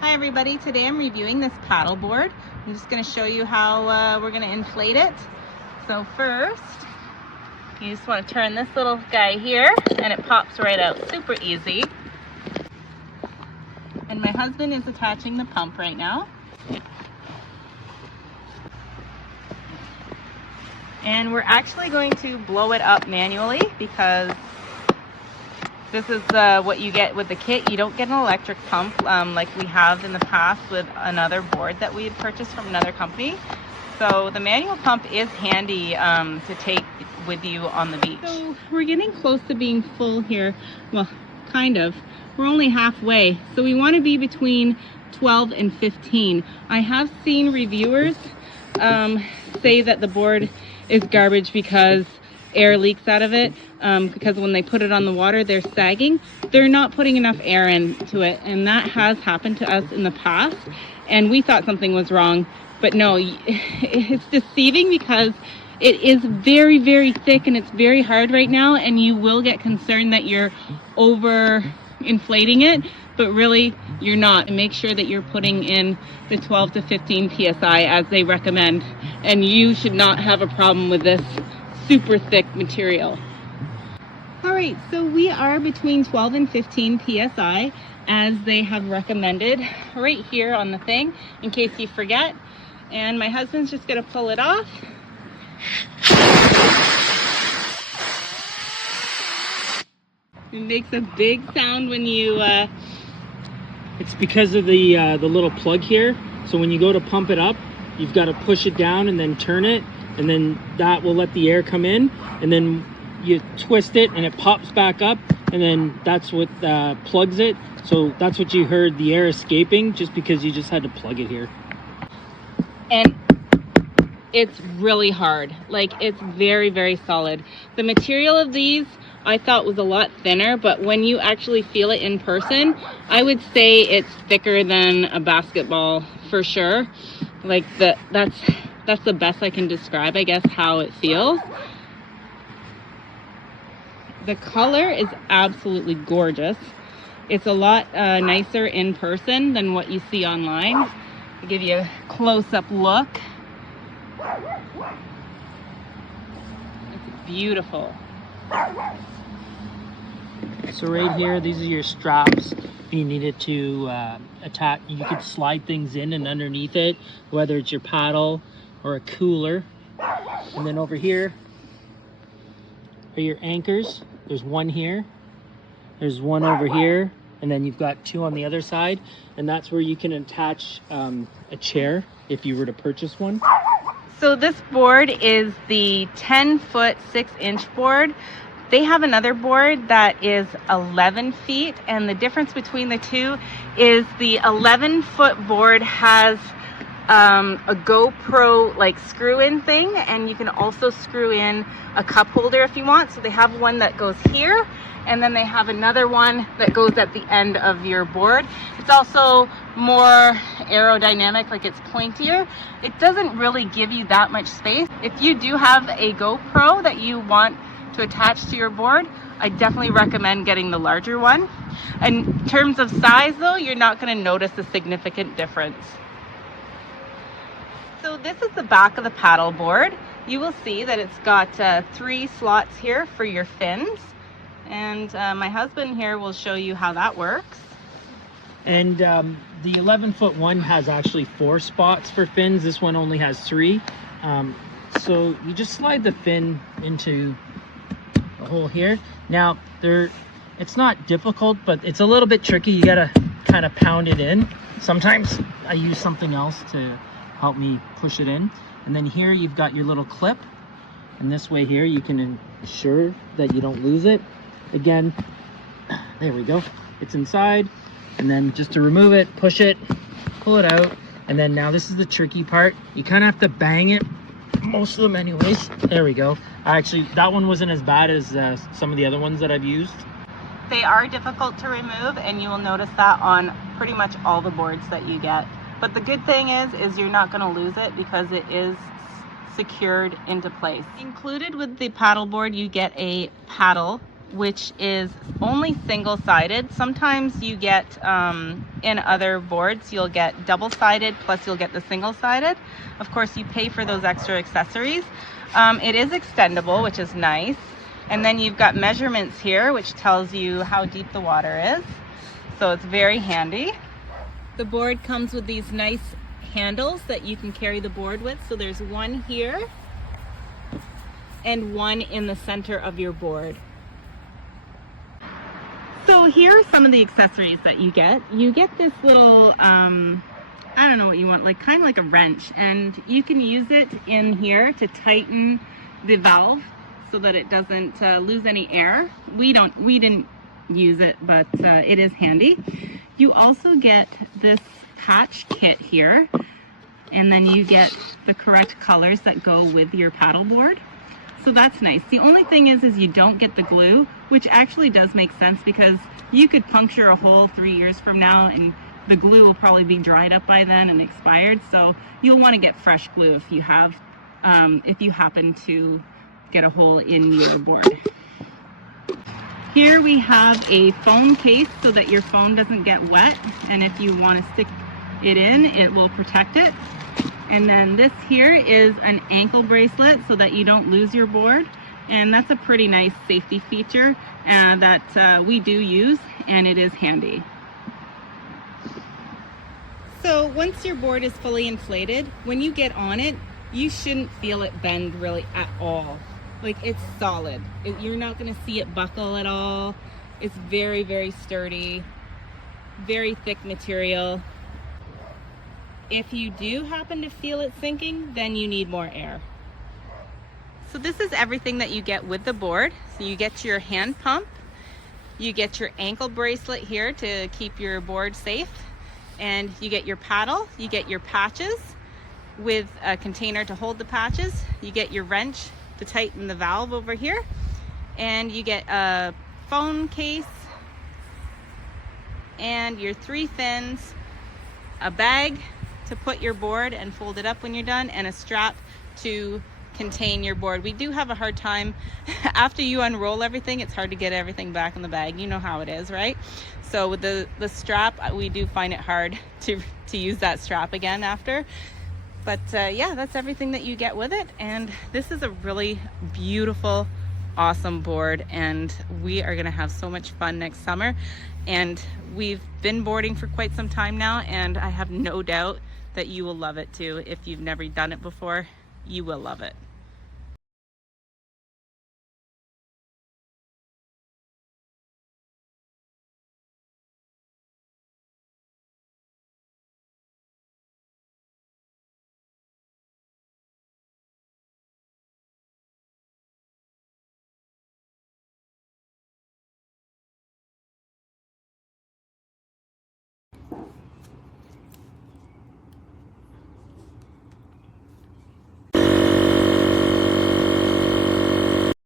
Hi everybody, today I'm reviewing this paddle board. I'm just going to show you how we're going to inflate it. So first, you just want to turn this little guy here and it pops right out, super easy. And my husband is attaching the pump right now. And we're actually going to blow it up manually because this is what you get with the kit. You don't get an electric pump like we have in the past with another board that we had purchased from another company. So the manual pump is handy to take with you on the beach. So we're getting close to being full here. Well, kind of. We're only halfway. So we want to be between 12 and 15. I have seen reviewers say that the board is garbage because air leaks out of it, because when they put it on the water, they're sagging. They're not putting enough air into it, and that has happened to us in the past, and we thought something was wrong, but no, it's deceiving because it is very, very thick and it's very hard right now, and you will get concerned that you're over inflating it, but really you're not. And make sure that you're putting in the 12 to 15 psi as they recommend, and you should not have a problem with this super thick material. All right, so we are between 12 and 15 psi as they have recommended right here on the thing in case you forget. And my husband's just gonna pull it off. It makes a big sound when you It's because of the little plug here. So when you go to pump it up, you've got to push it down and then turn it, and then that will let the air come in, and then you twist it and it pops back up, and then that's what plugs it. So that's what you heard, the air escaping, just because you just had to plug it here. And it's really hard. Like, it's very, very solid. The material of these I thought was a lot thinner, but when you actually feel it in person, I would say it's thicker than a basketball for sure. Like, that's the best I can describe, I guess, how it feels. The color is absolutely gorgeous. It's a lot nicer in person than what you see online. I'll give you a close-up look. It's beautiful. So right here, these are your straps. If you needed to attach, you could slide things in and underneath it, whether it's your paddle or a cooler. And then over here are your anchors. There's one here, there's one over here, and then you've got two on the other side, and that's where you can attach a chair if you were to purchase one. So this board is the 10-foot 6-inch board. They have another board that is 11 feet, and the difference between the two is the 11-foot board has a GoPro like screw-in thing, and you can also screw in a cup holder if you want. So they have one that goes here, and then they have another one that goes at the end of your board. It's also more aerodynamic, like it's pointier. It doesn't really give you that much space. If you do have a GoPro that you want to attach to your board, I definitely recommend getting the larger one. In terms of size though, you're not going to notice a significant difference. So this is the back of the paddle board. You will see that it's got 3 slots here for your fins, and my husband here will show you how that works. And the 11-foot one has actually 4 spots for fins. This one only has 3. So you just slide the fin into the hole here. Now it's not difficult, but it's a little bit tricky. You gotta kind of pound it in. Sometimes I use something else to help me push it in. And then here you've got your little clip, and this way here you can ensure that you don't lose it. Again, there we go, it's inside. And then just to remove it, push it, pull it out, and then now this is the tricky part. You kind of have to bang it, most of them anyways. There we go. Actually, that one wasn't as bad as some of the other ones that I've used. They are difficult to remove, and you will notice that on pretty much all the boards that you get. But the good thing is you're not going to lose it because it is secured into place. Included with the paddle board, you get a paddle which is only single-sided. Sometimes you get, in other boards, you'll get double-sided, plus you'll get the single-sided. Of course, you pay for those extra accessories. It is extendable, which is nice. And then you've got measurements here, which tells you how deep the water is. So it's very handy. The board comes with these nice handles that you can carry the board with. So there's one here and one in the center of your board. So here are some of the accessories that you get. You get this little, I don't know what you want, like kind of like a wrench, and you can use it in here to tighten the valve so that it doesn't lose any air. We didn't use it, but it is handy. You also get this patch kit here, and then you get the correct colors that go with your paddleboard. So that's nice. The only thing is you don't get the glue, which actually does make sense because you could puncture a hole 3 years from now and the glue will probably be dried up by then and expired. So you'll want to get fresh glue if you have, if you happen to get a hole in your board. Here we have a foam case so that your phone doesn't get wet, and if you want to stick it in, it will protect it. And then this here is an ankle bracelet so that you don't lose your board, and that's a pretty nice safety feature that we do use, and it is handy. So once your board is fully inflated, when you get on it, you shouldn't feel it bend really at all. Like, it's solid. You're not going to see it buckle at all. It's very, very sturdy, very thick material. If you do happen to feel it sinking, then you need more air. So this is everything that you get with the board. So you get your hand pump, you get your ankle bracelet here to keep your board safe, and you get your paddle, you get your patches with a container to hold the patches, you get your wrench to tighten the valve over here, and you get a phone case and your 3 fins, a bag to put your board and fold it up when you're done, and a strap to contain your board. We do have a hard time after you unroll everything. It's hard to get everything back in the bag. You know how it is, right? So with the strap, we do find it hard to use that strap again after. But yeah, that's everything that you get with it. And this is a really beautiful, awesome board, and we are gonna have so much fun next summer. And we've been boarding for quite some time now, and I have no doubt that you will love it too. If you've never done it before, you will love it.